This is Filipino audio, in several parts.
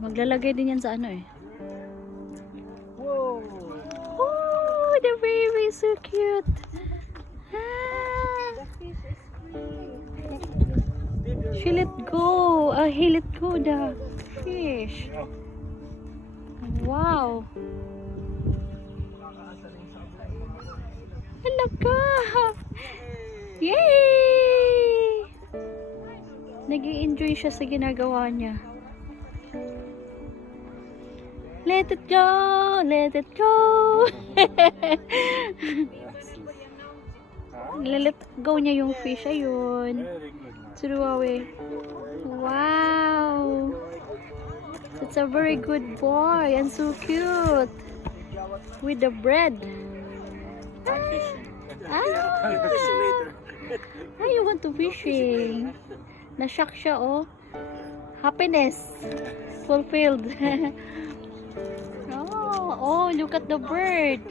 Maglalagay din yan sa ano eh. Whoa! Oh, the baby is so cute. Ah. She let go. He let go the fish. Wow. Halaka. Yay! Nag-i-enjoy siya sa ginagawa niya. Let it go! Let it go! Let go niya yung fish. Ayun. Threw away. Wow! It's a very good boy and so cute. With the bread. You want to fishing? Na-shock siya, oh. Happiness. Fulfilled. Oh, look at the bird.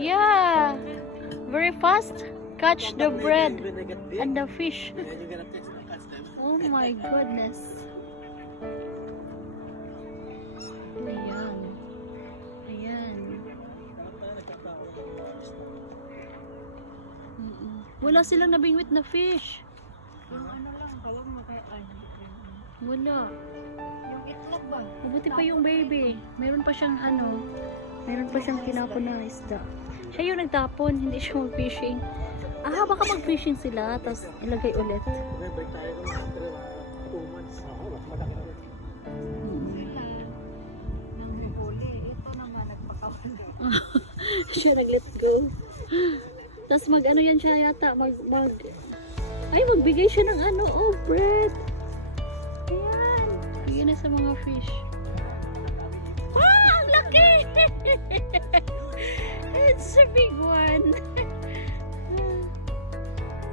Yeah. Very fast. Catch the bread and the fish. Oh my goodness. Ayan. Ayan. Wala silang nabingwit na fish. Yung ano lang, kawag mo kaya Wala. yung itlog ba? Mabuti pa yung baby. Meron pa siyang ano. Meron pa siyang tinapon na isda. Siya yung nagtapon, hindi siya mag-fishing. Baka mag-fishing sila, tapos ilagay ulit. Remember tayo ng mga 2 months. Malaki na rin. Sila, nang huli, ito naman nagpakawala. Siya nag-let go. Tapos mag-ano yan siya yata, magbigay siya ng ano, oh, bread. Ayan. Bigyan na sa mga fish. Ang laki! It's a big one.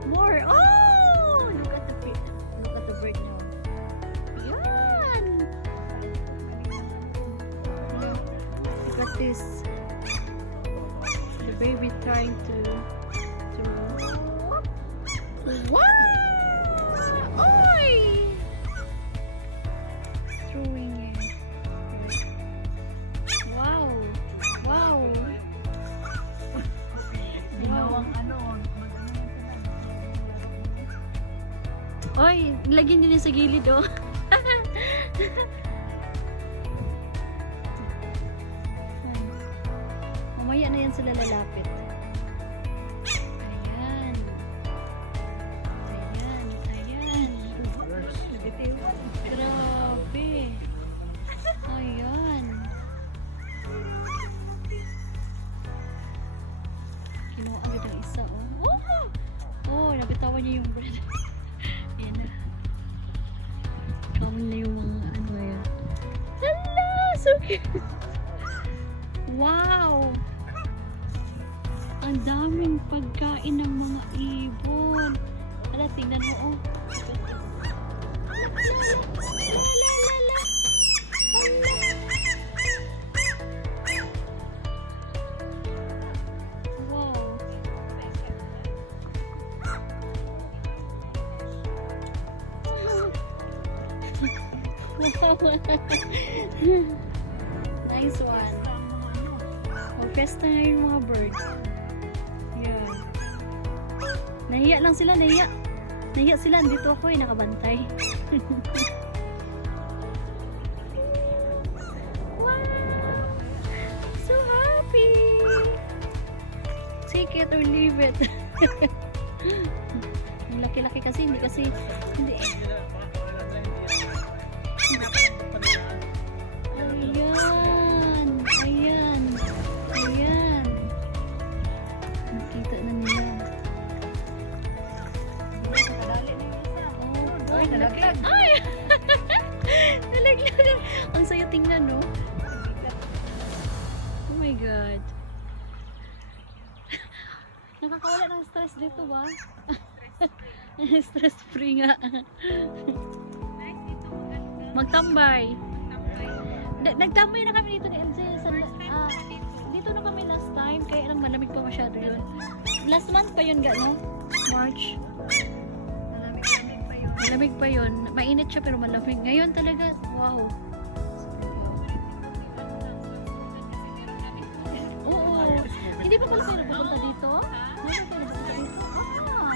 More. Oh! Look at the fish. Look at the bird now. Ayan. Look at this. The baby trying to wow! Oy! Throwing it. Wow! Wow! Ginawang ano, Oy, lagyan din niya sa gilid, oh. Mamaya na yan sila lalapit. Ayan. Ayan. Ayan. Grabe. Ayan. Kinuha agad ang isa, oh. Oh, nabitawan niya yung bread. Ayan na. Kamu na yung mga ano yan. Hala! So cute! Wow! Ang daming pagkain ng mga ibon. Hala, tingnan mo, oh. La, la, la, la. Wow. Nice one. Mag-festa nga yung mga bird. Yan. Nahiya lang sila, nahiya. Nahiya sila, dito ako eh, nakabantay. Wow! So happy! Take it or leave it. Ang laki-laki kasi, hindi. Ayan. Nakita na nila. Kadali na yung isa. Ay, nalaglag. Ay! Nalaglag. Ang sayo tingnan, no? Oh my God. Nakakawala ng stress dito, ba? Stress free nga. Magtambay. Nagtambay na kami dito ni LJ. Dito na kami last time. Kaya lang malamig pa masyado yun. Last month pa yun, no? March. Malamig pa yun. Malamig pa yun. Mainit siya pero malamig. Ngayon talaga, wow. Oo. Hindi pa pala kayo nagpupunta dito? Hindi pa kayo nagpupunta dito? Ah.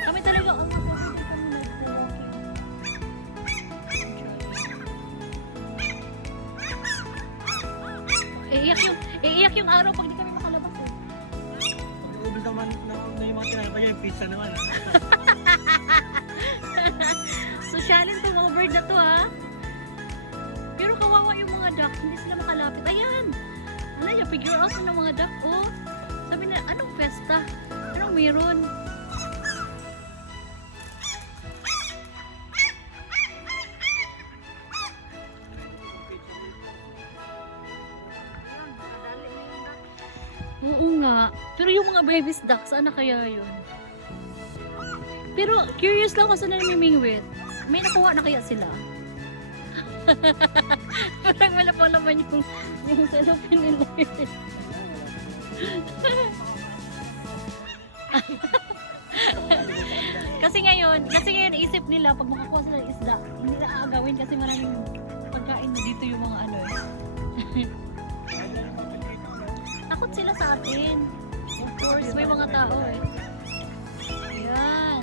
Kami talaga, ang hindi kami nagpo-walking. Iiyak yung araw pag di kami makalabas eh. Pag-ubos naman na yung mga tinapay yung pizza naman. Sosyalin tong mga bird na to ha. Pero kawawa yung mga duck, hindi sila makalapit. Ayan! Ano yung figure out ng mga duck oh. Sabi na, anong festa? Anong meron? Oo nga. Pero yung mga babies duck, saan na kaya yun? Pero curious lang kung saan na namimingwit. May nakuha na kaya sila? Parang wala pa naman yung salupin nila. kasi ngayon isip nila pag makakuha sila ng isda, hindi nila aagawin kasi maraming pagkain na dito yung mga ano eh. Takot sila sa atin. Of course, may mga tao eh. Ayan.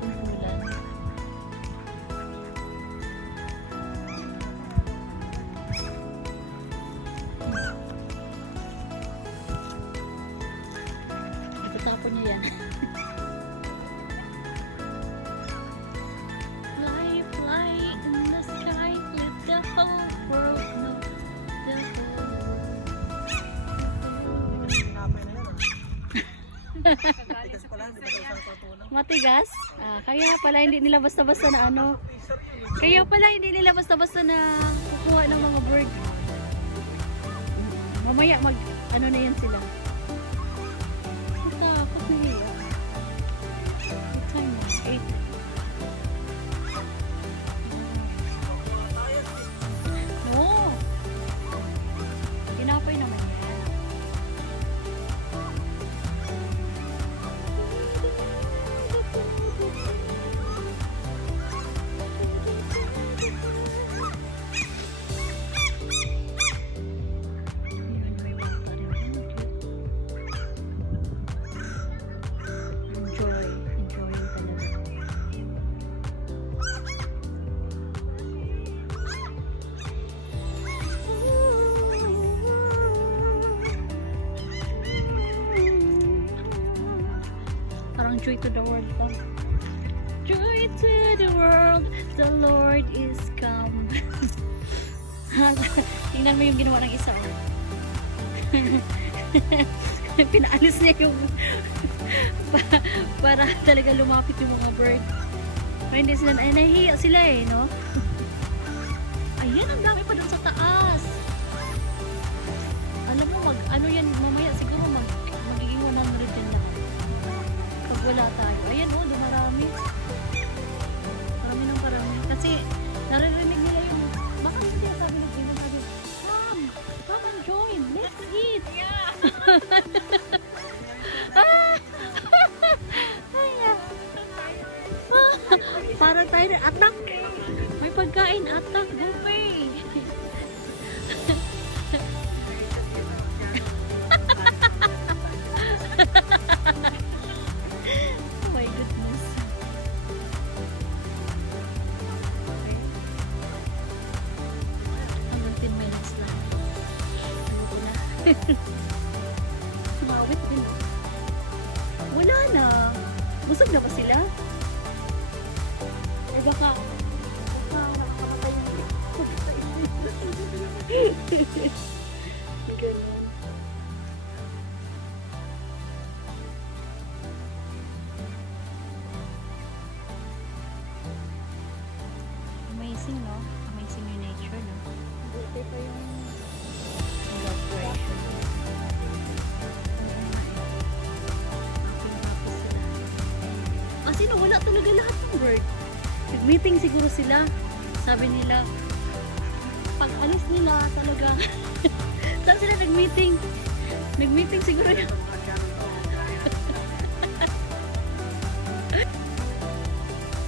Umulan. Itapon niyo yan. Fly, fly in the sky, let the whole world know the whole Tinapay na yan. Tigas pala, hindi na sa patunaw. Matigas? Kaya pala hindi nila basta-basta na ano. Kaya pala hindi nila basta-basta na kukuha ng mga bird. Mamaya mag ano na yan sila. Takot nila. What time na? 8. No. Tinapay naman yan. Yun, may water rin. Enjoying talaga. Parang joy to the world lang. Joy to the world, the Lord is come. Tingnan mo yung ginawa ng isa. Oh. Pinaalis niya yung para talaga lumapit yung mga bird. Pero hindi sila, nahihiya sila eh, no? Ayan, ang dami pa dun sa taas. Alam mo, ano yan, mamaya siguro magiging 100 din lang. Pag wala tayo. Ayan, oh, dumarami. Parami ng parami. Kasi, naririnig nila yung, baka hindi sabi ng tingnan sabi, come and join, let's eat. Yeah. Para tayo na atak. May pagkain, atak, buffet. Oh my goodness. Okay. Hanggang 10 minutes lang. Ano ko na. Sumawit din. Wala na. Busog na ba sila? Eh baka nakakamatay yung ganun. Amazing, no? Amazing yung nature, no? Buti pa yung evaporation. Kasi wala talaga lahat ng bird. Nag-meeting siguro sila. Sabi nila, pag alis nila talaga. Saan sila nag-meeting? Nag-meeting siguro yun.